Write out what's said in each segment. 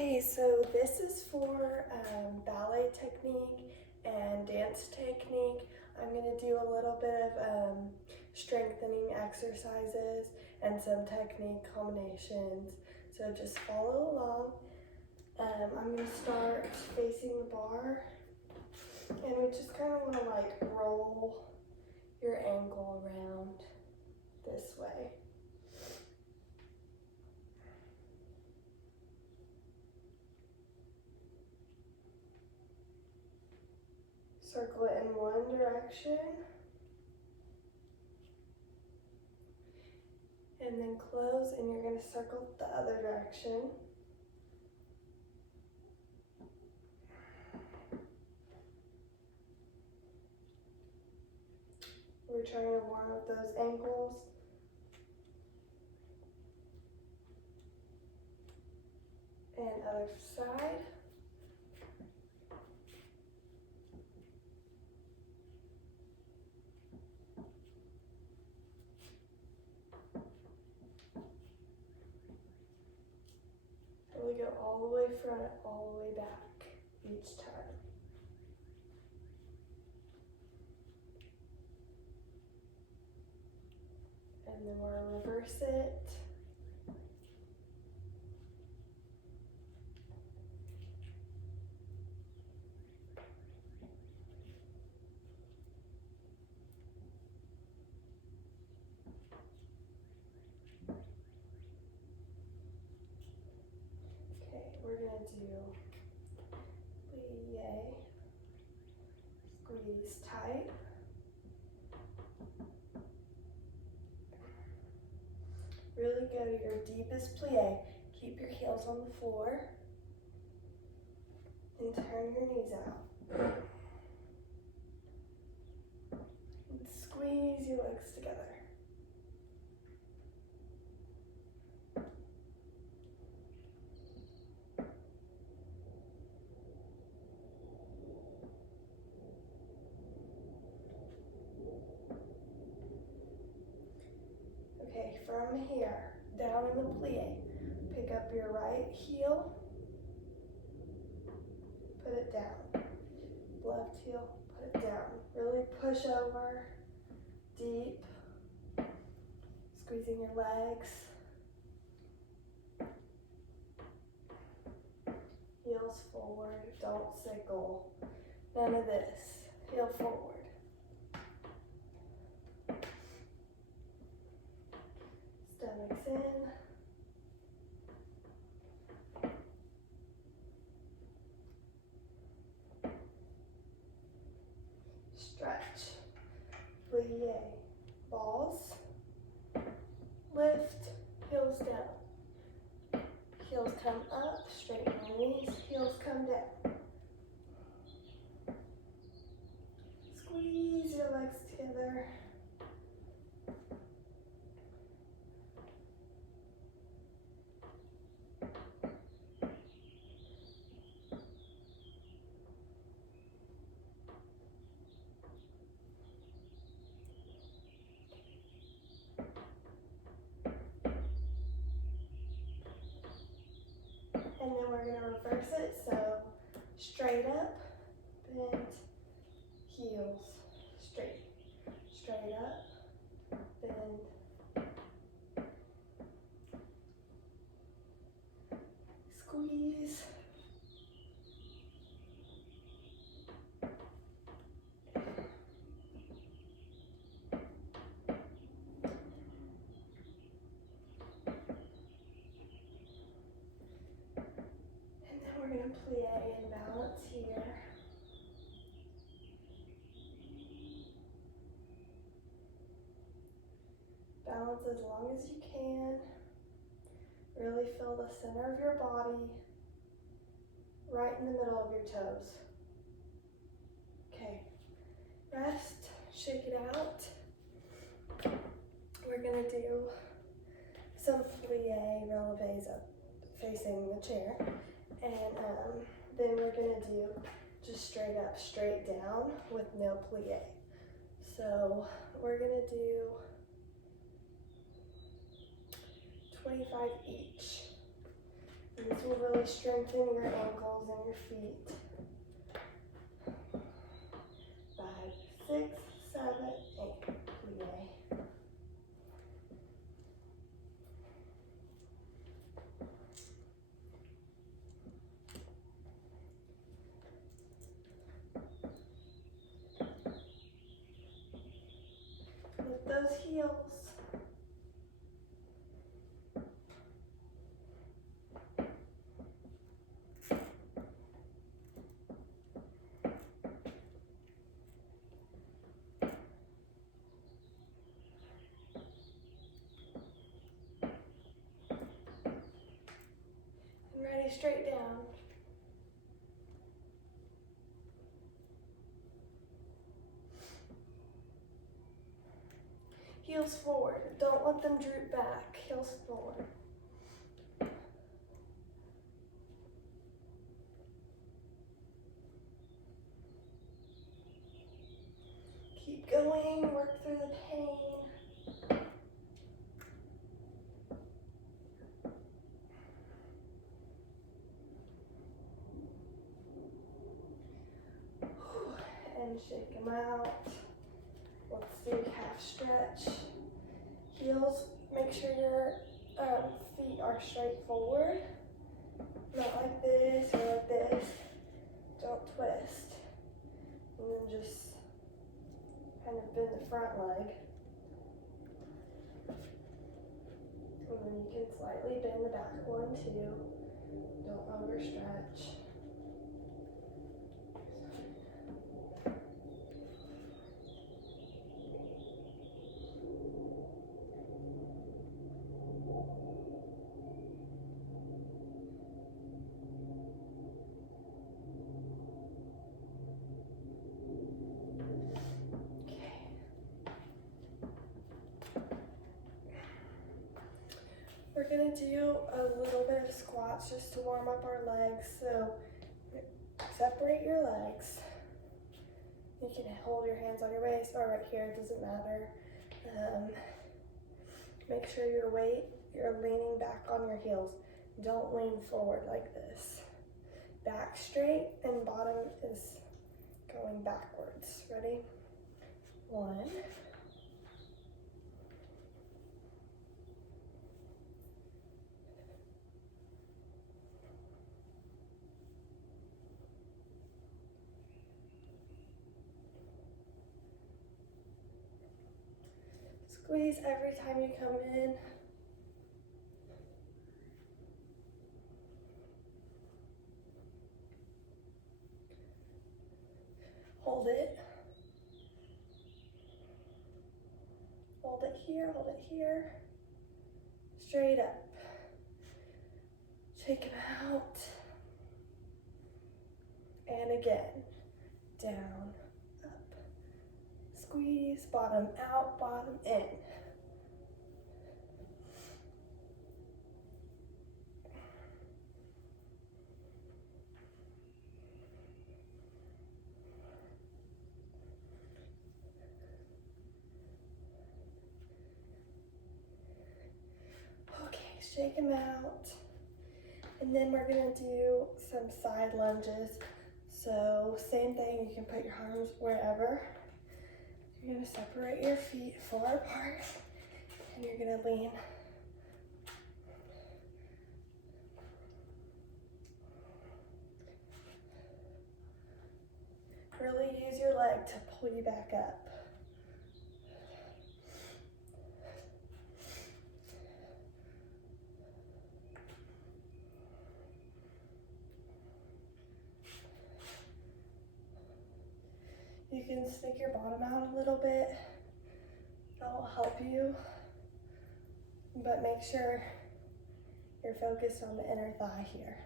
Okay, so this is for ballet technique and dance technique. I'm going to do a little bit of strengthening exercises and some technique combinations. So just follow along. I'm going to start facing the bar, and we just kind of want to like roll your ankle around this way. Circle it in one direction, and then close, and you're going to circle the other direction. We're trying to warm up those ankles. And other side. And we go all the way front, all the way back each time. And then we'll reverse it. Okay, we're gonna do plie, squeeze tight. Really go to your deepest plie. Keep your heels on the floor and turn your knees out. And squeeze your legs together. Okay, from here, down in the plie, pick up your right heel, put it down. Left heel, put it down. Really push over, deep, squeezing your legs. Heels forward, don't sickle. None of this. Heel forward. Stomach's in. Stretch. Plie. Balls. Lift. Heels down. Heels come up. Straighten your knees. Heels come down. Squeeze your legs together. And then we're going to reverse it, so straight up, bend, heels, straight, straight up, bend, squeeze, and then we're going to plie and balance here. Balance as long as you can. Really feel the center of your body, right in the middle of your toes. Okay, rest, shake it out. We're gonna do some plie relevés up facing the chair. And then we're gonna do just straight up, straight down with no plie. So we're gonna do 25 each. And This will really strengthen your ankles and your feet. 5, 6, 7, 8. Plie. With those heels. And ready, straight down. Heels forward. Don't let them droop back. Heels forward. Keep going. Work through the pain. And shake them out. Let's do calf stretch. Heels, make sure your feet are straight forward. Not like this or like this. Don't twist. And then just kind of bend the front leg. And then you can slightly bend the back one too. Don't overstretch. We're gonna do a little bit of squats just to warm up our legs. So separate your legs. You can hold your hands on your waist or right here, it doesn't matter. Make sure you're leaning back on your heels. Don't lean forward like this. Back straight and bottom is going backwards. Ready? 1. Squeeze every time you come in. Hold it. Hold it here, hold it here. Straight up. Shake them out. And again. Down, up. Squeeze, bottom out, bottom in. Okay, shake them out. And then we're gonna do some side lunges. So same thing, you can put your arms wherever. You're gonna separate your feet far apart and you're gonna lean. Really use your leg to pull you back up. You can stick your bottom out a little bit. That will help you. But make sure you're focused on the inner thigh here.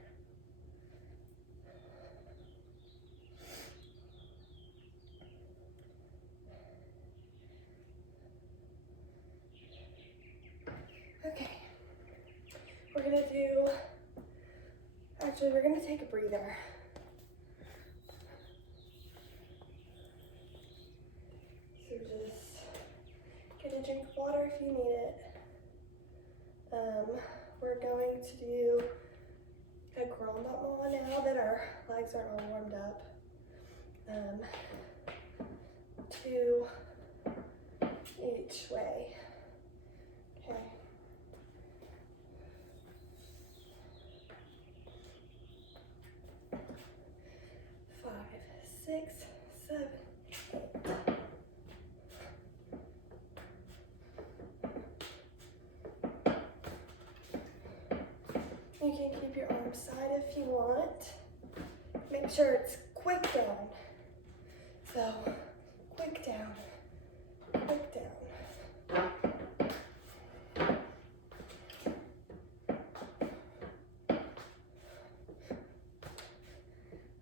Okay. We're gonna take a breather. So just get a drink of water if you need it. We're going to do legs aren't all warmed up. 2 each way. Okay. 5, 6, 7, 8. You can keep your arms side if you want. Make sure it's quick down. So, quick down, quick down.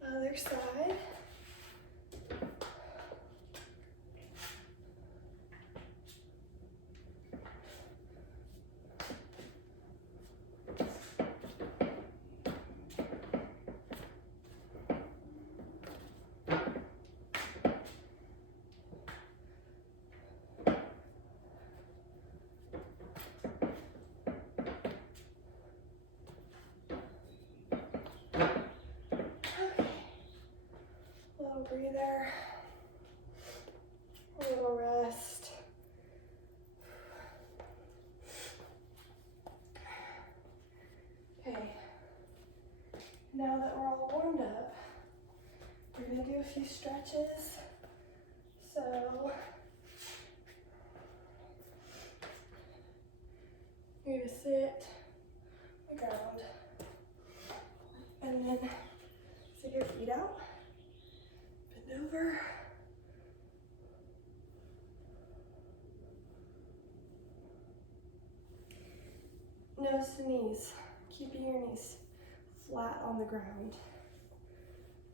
Other side. Little breather, a little rest. Okay, now that we're all warmed up, we're gonna do a few stretches. So, you're gonna sit on the ground, and then stick your feet out. Bend over. Nose to knees. Keeping your knees flat on the ground.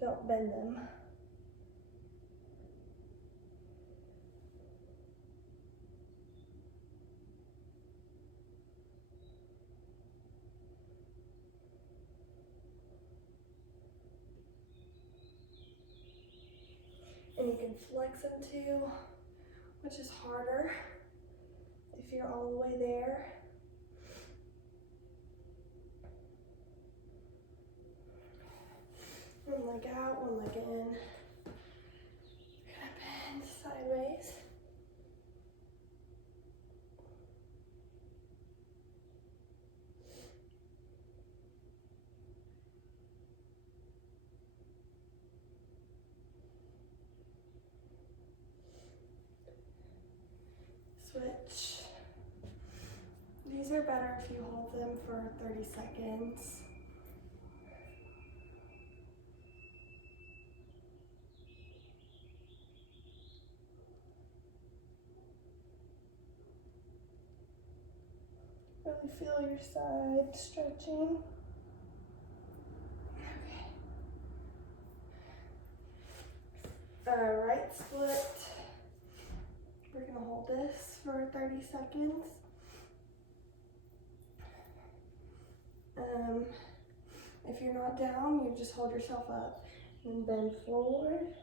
Don't bend them. And you can flex them too, which is harder if you're all the way there. One leg out, one leg in. You're gonna bend sideways. Switch. These are better if you hold them for 30 seconds. Really feel your side stretching. Okay. Right split. We're gonna hold this for 30 seconds. If you're not down, you just hold yourself up and bend forward.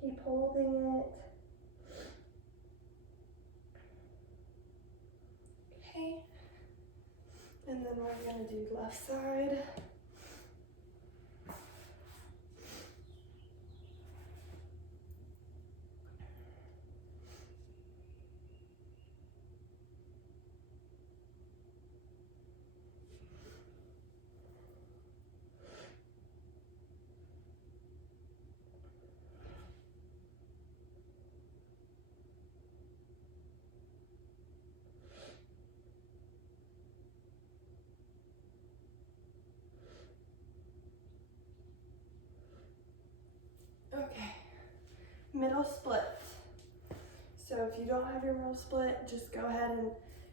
Keep holding it. Okay. And then we're gonna do left side. Okay, middle split. So if you don't have your middle split, just go ahead and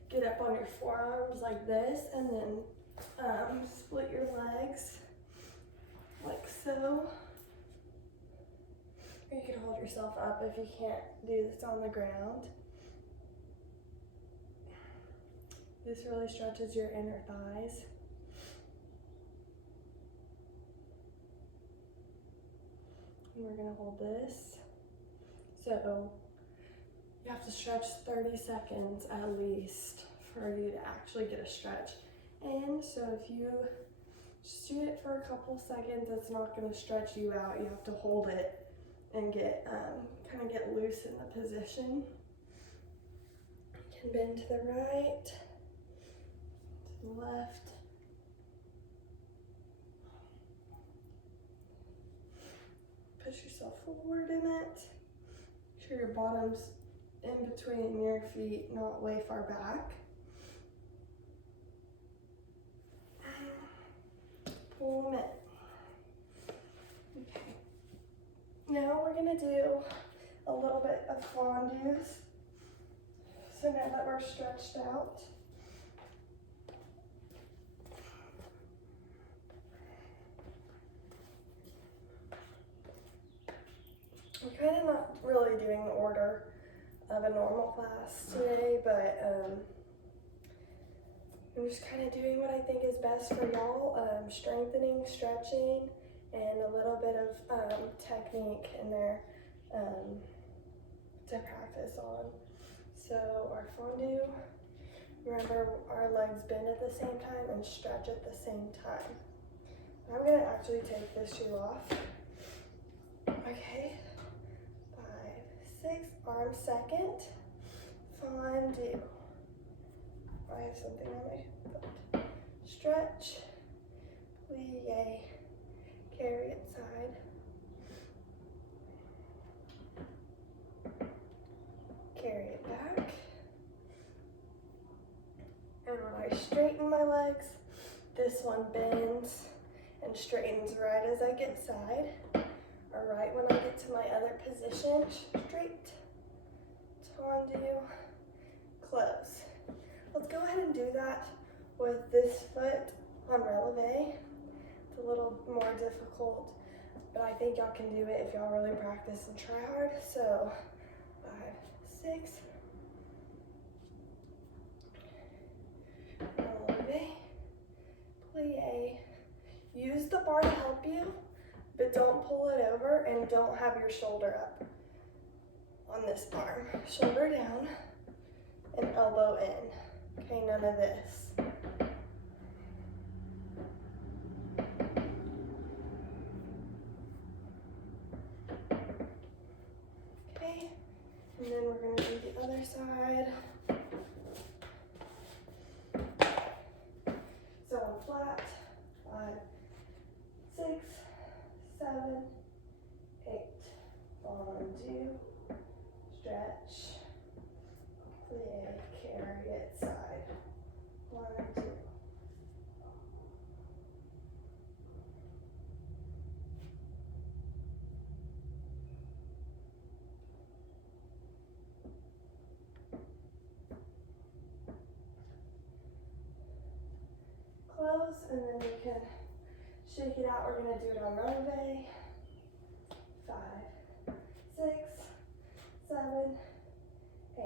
get up on your forearms like this, and then split your legs like so. Or you can hold yourself up if you can't do this on the ground. This really stretches your inner thighs. And we're gonna hold this. So you have to stretch 30 seconds at least for you to actually get a stretch in. So if you just do it for a couple seconds, it's not gonna stretch you out. You have to hold it and get kind of get loose in the position. You can bend to the right, to the left. Push yourself forward in it. Make sure your bottom's in between your feet, not way far back. Pull them in. Okay. Now we're gonna do a little bit of fondues. So now that we're stretched out, we're kind of not really doing the order of a normal class today, but I'm just kind of doing what I think is best for y'all, strengthening, stretching, and a little bit of technique in there to practice on. So our fondue, remember our legs bend at the same time and stretch at the same time. I'm gonna actually take this shoe off. Okay, 5, 6, arm second, fondue. I have something on my foot. Stretch, plie, carry it side. Carry it back. And when I straighten my legs, this one bends and straightens right as I get side, or right when I get to my other position. Straight, tendu, close. Let's go ahead and do that with this foot on releve. It's a little more difficult, but I think y'all can do it if y'all really practice and try hard. So 5, 6, releve, plie. Use the bar to help you, but don't pull it over and don't have your shoulder up on this arm. Shoulder down and elbow in. Okay, none of this. Okay, and then we're gonna do the other side. So I'm flat, 5, 6, 7, 8. Fondue, stretch, plie, carry it side. 1, 2. Close, and then we can shake it out. We're gonna do it on releve. 5, 6, 7, 8.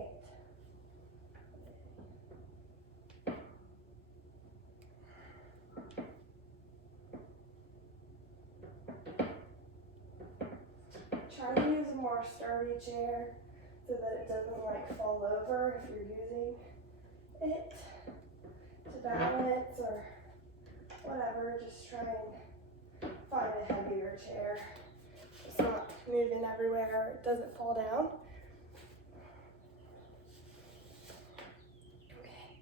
Try to use a more sturdy chair so that it doesn't like fall over if you're using it to balance or whatever. Just try and find a heavier chair. It's not moving everywhere, it doesn't fall down. Okay.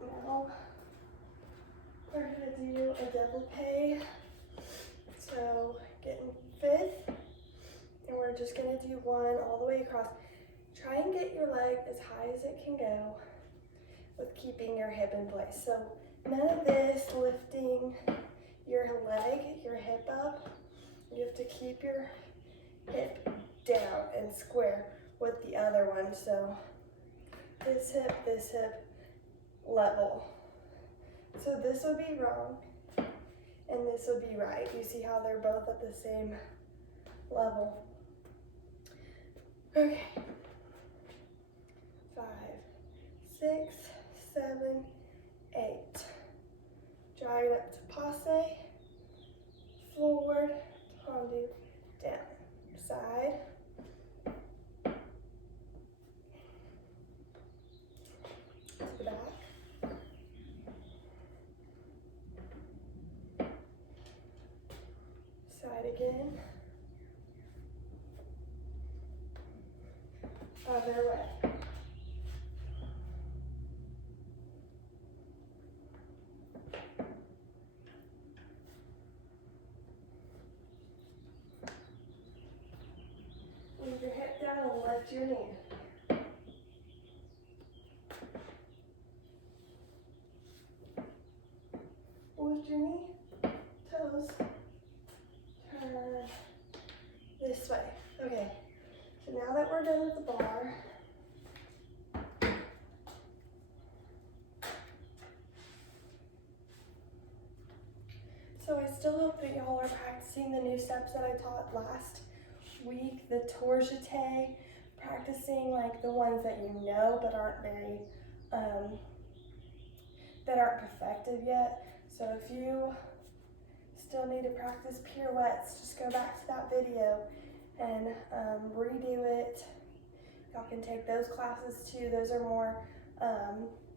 Now we're gonna do a développé. So get in fifth, and we're just gonna do one all the way across. Try and get your leg as high as it can go with keeping your hip in place. So none of this lifting your leg, your hip up. You have to keep your hip down and square with the other one. So this hip, level. So this would be wrong. And this would be right. You see how they're both at the same level. Okay. 5, 6, 7, 8. Drag it up to passe, forward, tendu, down, side, to the back, side again, other way. Leave your hip down and lift your knee. Lift your knee, toes, turn this way. Okay, so now that we're done with the bar, so I still hope that y'all are practicing the new steps that I taught last week, the tour jeté, practicing like the ones that you know but aren't very, that aren't perfected yet. So if you still need to practice pirouettes, just go back to that video and redo it. Y'all can take those classes too. Those are more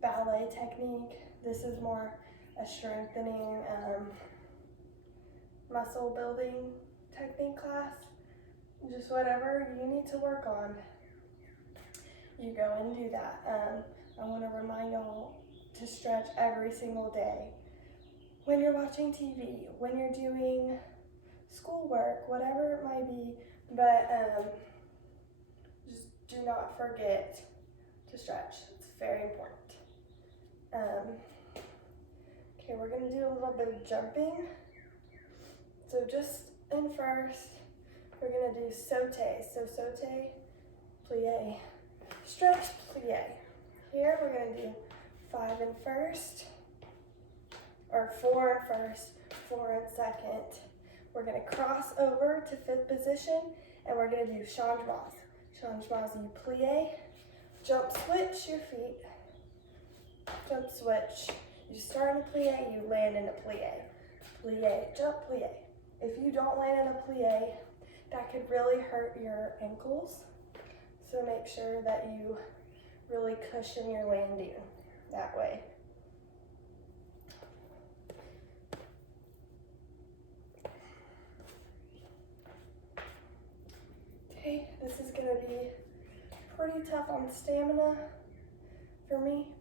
ballet technique. This is more a strengthening, muscle building technique class. Just whatever you need to work on, you go and do that. I want to remind y'all to stretch every single day. When you're watching TV, when you're doing schoolwork, whatever it might be, but just do not forget to stretch. It's very important. Okay, we're gonna do a little bit of jumping. So just in first, we're gonna do sauté. So sauté, plie, stretch, plie. Here we're gonna do 5 in first, or 4 in first, 4 in second. We're gonna cross over to 5th position, and we're gonna do changements. Changements, you plie, jump, switch your feet, jump, switch. You start in a plie, you land in a plie. Plie, jump, plie. If you don't land in a plie, that could really hurt your ankles. So make sure that you really cushion your landing that way. Okay, this is gonna be pretty tough on stamina for me,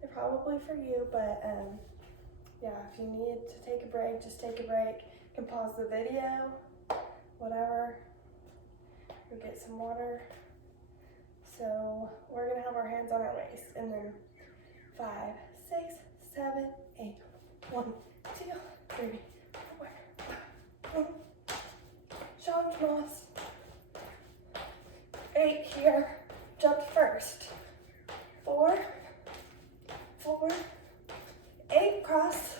and probably for you, but yeah, if you need to take a break, just take a break. You can pause the video, whatever. Go get some water. So we're gonna have our hands on our waist, and then 5, 6, 7, 8. 1, 2, 3, 4. Changements. 8 here. Jump first. 4, 4, 8 cross.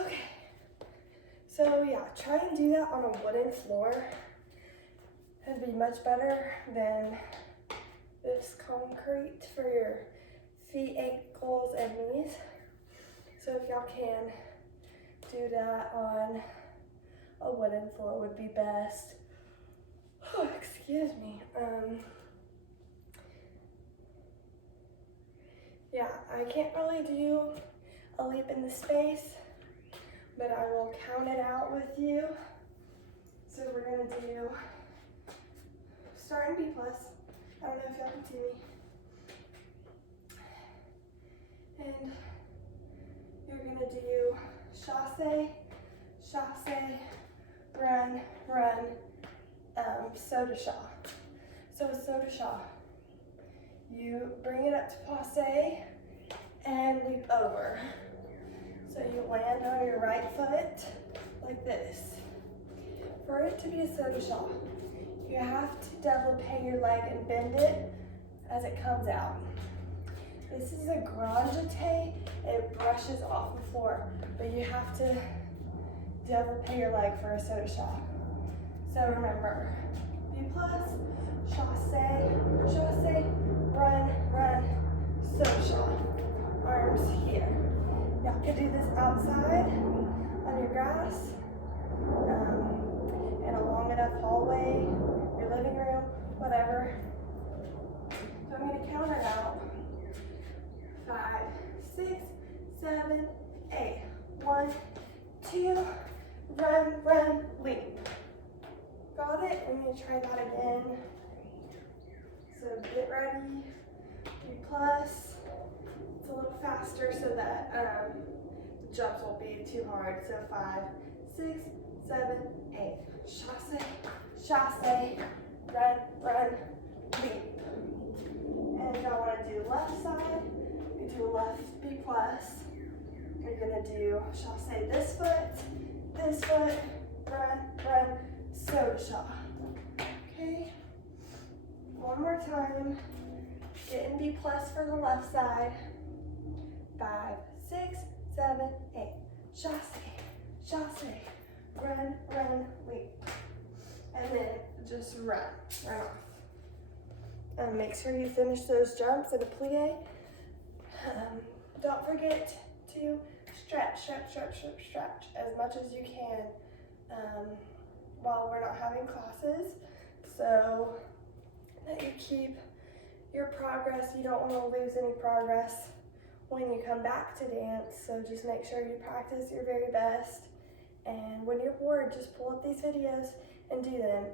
Okay. So yeah, try and do that on a wooden floor. It'd be much better than this concrete for your feet, ankles, and knees. So if y'all can do that on a wooden floor would be best. Oh, excuse me. Yeah, I can't really do a leap in the space, but I will count it out with you. So we're gonna do, start in B+. I don't know if y'all can see me. And you're gonna do chasse, chasse, run, run, saut de chat. So a saut de chat, you bring it up to passe and leap over. So you land on your right foot like this. For it to be a saut de chat, you have to développer your leg and bend it as it comes out. This is a grand jeté, splashes off the floor, but you have to develop your leg for a soda shot. So remember, B plus, chasse, chasse, run, run, soda shot. Arms here. Y'all could do this outside on your grass, in a long enough hallway, your living room, whatever. So I'm gonna count it out. 5, 6, 7, 8. 1, 2, run, run, leap. Got it? I'm gonna try that again. So get ready. B plus. It's a little faster so that the jumps won't be too hard. So 5, 6, 7, 8. Chasse, chasse, run, run, leap. And if I want to do left side, you do left B plus. You're gonna do chasse this foot, run, run, soda shot. Okay. One more time. Get in B plus for the left side. 5, 6, 7, 8. Chasse, chasse, run, run, leap. And then just run off. And make sure you finish those jumps in a plie. Don't forget to stretch, stretch, stretch, stretch, stretch as much as you can while we're not having classes, so that you keep your progress. You don't want to lose any progress when you come back to dance, so just make sure you practice your very best, and when you're bored, just pull up these videos and do them.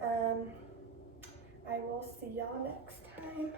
I will see y'all next time.